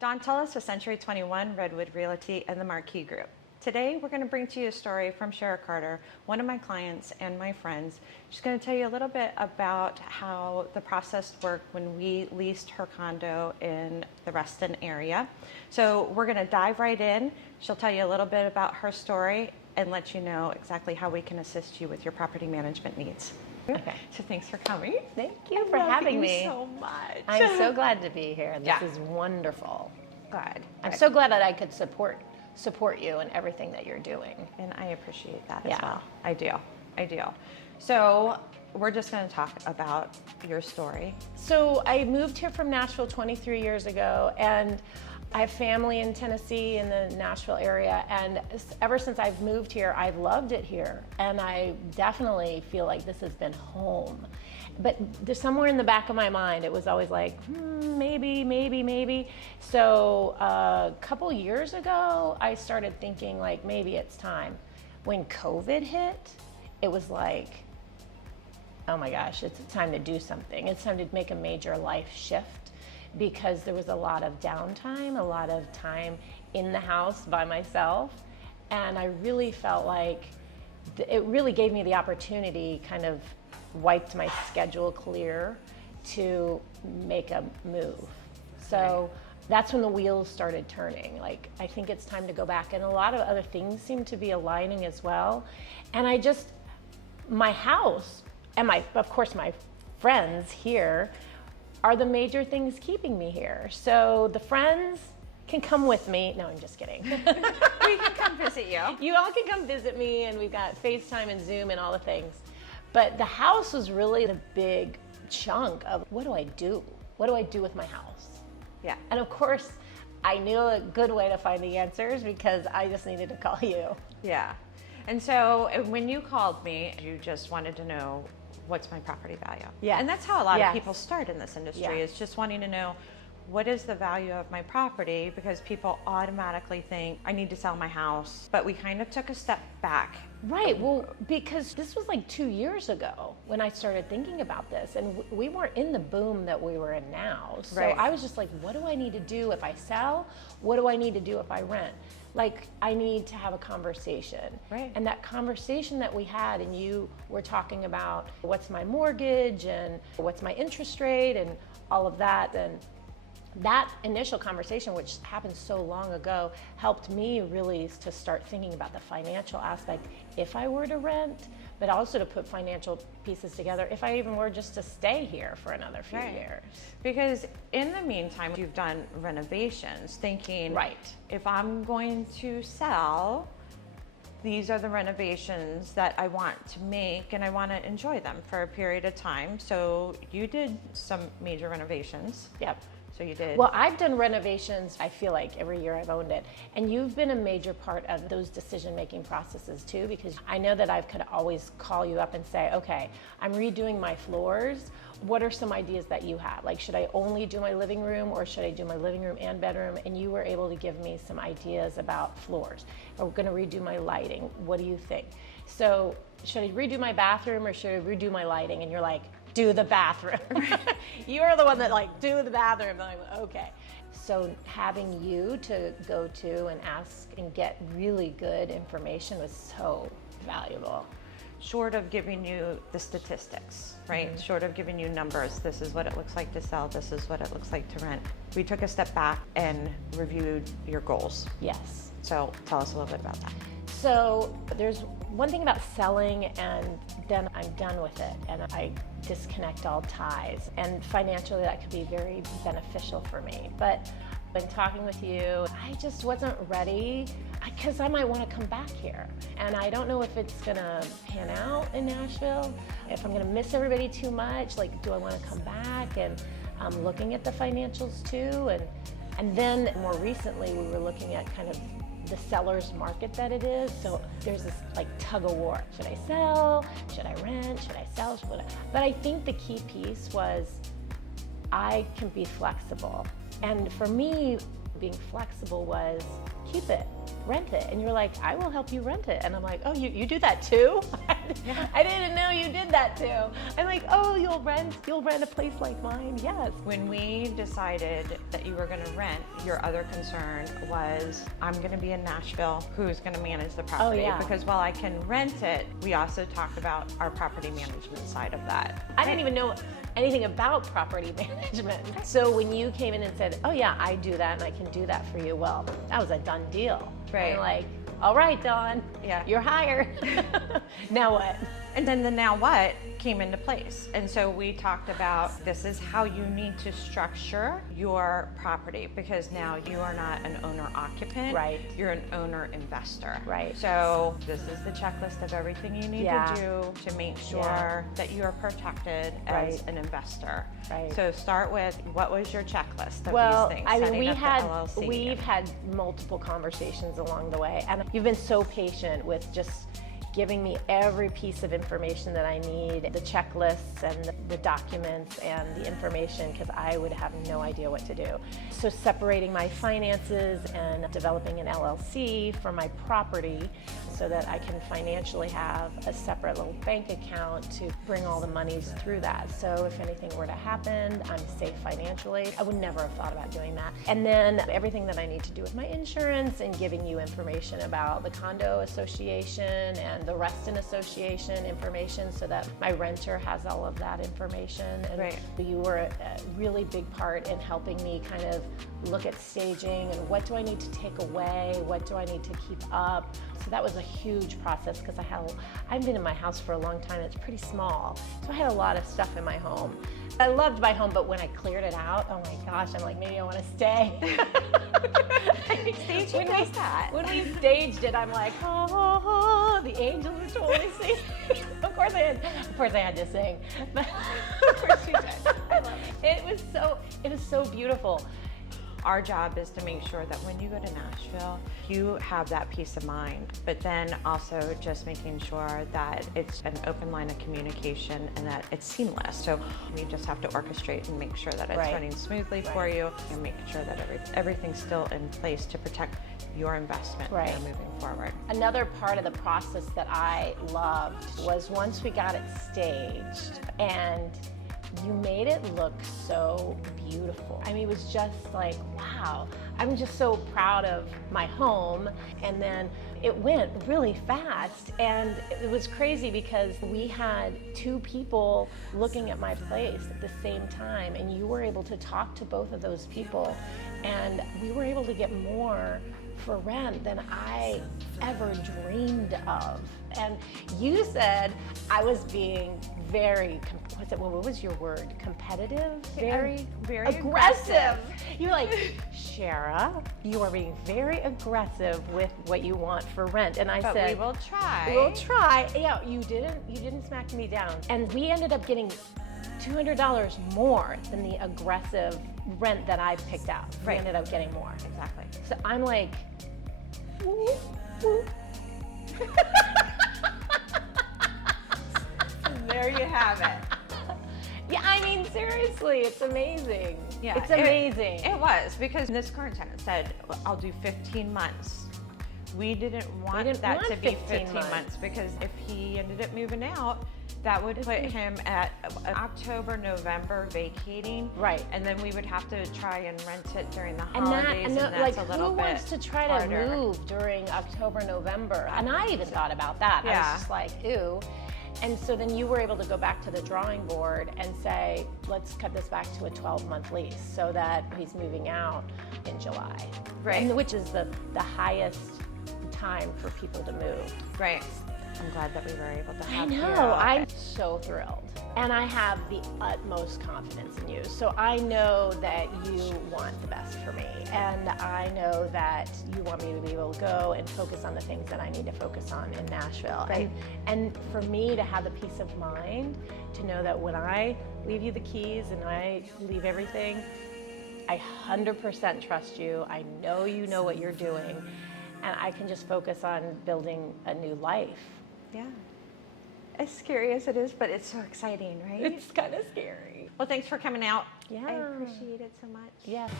Dawn, tell us with Century 21, Redwood Realty, and the Marquee Group. Today, we're going to bring to you a story from Shara Carter, one of my clients and my friends. She's going to tell you a little bit about how the process worked when we leased her condo in the Reston area. So we're going to dive right in. She'll tell you a little bit about her story and let you know exactly how we can assist you with your property management needs. Okay. So thanks for coming. Thank you for having me. So much. I'm so glad to be here. This Yeah. is wonderful. Good. I'm so glad that I could support you in everything that you're doing. And I appreciate that as Yeah. well. I do. So we're just going to talk about your story. So I moved here from Nashville 23 years ago, and I have family in Tennessee in the Nashville area, and ever since I've moved here, I've loved it here, and I definitely feel like this has been home. But there's somewhere in the back of my mind, it was always like, maybe. So a couple years ago, I started thinking like, maybe it's time. When COVID hit, it was like, oh my gosh, it's time to do something. It's time to make a major life shift, because there was a lot of downtime, a lot of time in the house by myself. And I really felt like it really gave me the opportunity, kind of wiped my schedule clear to make a move. So that's when the wheels started turning. Like, I think it's time to go back. And a lot of other things seem to be aligning as well. And my house and of course my friends here are the major things keeping me here. So the friends can come with me. No, I'm just kidding. We can come visit you. You all can come visit me, and we've got FaceTime and Zoom and all the things. But the house was really the big chunk of, what do I do? What do I do with my house? Yeah. And of course, I knew a good way to find the answers, because I just needed to call you. Yeah. And so when you called me, you just wanted to know, what's my property value? Yeah. And that's how a lot of Yes. people start in this industry, Yeah. is just wanting to know, what is the value of my property? Because people automatically think, I need to sell my house. But we kind of took a step back. Right, well, because this was like 2 years ago when I started thinking about this, and we weren't in the boom that we were in now. So Right. I was just like, what do I need to do if I sell? What do I need to do if I rent? Like, I need to have a conversation. Right. And that conversation that we had, and you were talking about what's my mortgage and what's my interest rate and all of that, and that initial conversation, which happened so long ago, helped me really to start thinking about the financial aspect if I were to rent, but also to put financial pieces together if I even were just to stay here for another few Right. years. Because in the meantime, you've done renovations, thinking, Right. if I'm going to sell, these are the renovations that I want to make, and I want to enjoy them for a period of time. So you did some major renovations. Yep. So you did. Well, I've done renovations, I feel like, every year I've owned it. And you've been a major part of those decision-making processes too, because I know that I could always call you up and say, okay, I'm redoing my floors. What are some ideas that you have? Like, should I only do my living room, or should I do my living room and bedroom? And you were able to give me some ideas about floors. We're gonna redo my lighting. What do you think? So should I redo my bathroom, or should I redo my lighting? And you're like, do the bathroom. You are the one that like, do the bathroom. And I'm like, okay. So having you to go to and ask and get really good information was so valuable. Short of giving you the statistics, right? Short of giving you numbers, this is what it looks like to sell, this is what it looks like to rent. We took a step back and reviewed your goals. Yes. So tell us a little bit about that. So there's one thing about selling, and then I'm done with it, and I disconnect all ties. And financially, that could be very beneficial for me. But when talking with you, I just wasn't ready, because I might want to come back here. And I don't know if it's gonna pan out in Nashville, if I'm gonna miss everybody too much. Like, do I want to come back? And I'm looking at the financials too. And then more recently, we were looking at kind of the seller's market that it is. So there's this like tug of war. Should I sell? Should I rent? Should I sell? But I think the key piece was I can be flexible. And for me, being flexible was keep it, rent it. And you're like, I will help you rent it. And I'm like, oh, you do that too? I didn't know you did that too. I'm like, oh, you'll rent a place like mine? Yes. When we decided that you were going to rent, your other concern was, I'm going to be in Nashville, who's going to manage the property? yeah. Because while I can rent it, we also talked about our property management side of that. I didn't even know anything about property management. So when you came in and said, oh yeah, I do that and I can do that for you, well, that was a done deal. Right. I'm like, all right, Dawn, Yeah. you're hired. Now what? And then the now what came into place. And so we talked about, this is how you need to structure your property, because now you are not an owner occupant. Right. You're an owner investor. Right. So this is the checklist of everything you need Yeah. to do to make sure Yeah. that you are protected as Right. an investor. Right. So start with, what was your checklist of Well, these things? I mean, Setting up the LLC. we've had multiple conversations along the way, and you've been so patient with just giving me every piece of information that I need, the checklists and the documents and the information, because I would have no idea what to do. So separating my finances and developing an LLC for my property so that I can financially have a separate little bank account to bring all the monies through that. So if anything were to happen, I'm safe financially. I would never have thought about doing that. And then everything that I need to do with my insurance and giving you information about the condo association and the Reston Association information so that my renter has all of that information. And Right. you were a really big part in helping me kind of look at staging and what do I need to take away, what do I need to keep up. So that was a huge process because I've been in my house for a long time. It's pretty small, so I had a lot of stuff in my home. I loved my home, but when I cleared it out, oh my gosh, I'm like, maybe I want to stay. Staging does that. When we staged it, I'm like, oh, the angels are totally singing. Of course I had to sing. But Of course you did. I love it. It was so beautiful. Our job is to make sure that when you go to Nashville, you have that peace of mind, but then also just making sure that it's an open line of communication and that it's seamless. So we just have to orchestrate and make sure that it's Right. running smoothly for you and make sure that everything's still in place to protect your investment Right. moving forward. Another part of the process that I loved was once we got it staged and you made it look so beautiful. I mean, it was just like, wow. I'm just so proud of my home. And then it went really fast. And it was crazy because we had two people looking at my place at the same time. And you were able to talk to both of those people. And we were able to get more for rent than I ever dreamed of. And you said I was being very, what was your word? Competitive? Very aggressive. You're like, Shara, you are being very aggressive with what you want for rent. And I But said, we will try. We'll try. Yeah, you didn't smack me down. And we ended up getting $200 more than the aggressive rent that I picked out. We Right. ended up getting more. Exactly. So I'm like, woo, woo. There you have it. Yeah, I mean, seriously, it's amazing. Yeah, It's amazing. It was, because this current tenant said, I'll do 15 months. We didn't want didn't that want to be 15 15 months. months because if he ended up moving out, that would put him at October, November vacating. Right. And then we would have to try and rent it during the And holidays, and that, that's like, a little who bit wants to try harder. to move during October, November? And I even thought about that. I Yeah. was just like, ew. And so then you were able to go back to the drawing board and say, let's cut this back to a 12-month lease so that he's moving out in July. Right. And which is the highest time for people to move. Right. I'm glad that we were able to I have you. know, I'm so thrilled. And I have the utmost confidence in you. So I know that you want the best for me. And I know that you want me to be able to go and focus on the things that I need to focus on in Nashville. Right. And for me to have the peace of mind to know that when I leave you the keys and I leave everything, I 100% trust you. I know you know what you're doing. And I can just focus on building a new life. Yeah. As scary as it is, but it's so exciting, right? It's kind of scary. Well, thanks for coming out. Yeah. I appreciate it so much. Yes.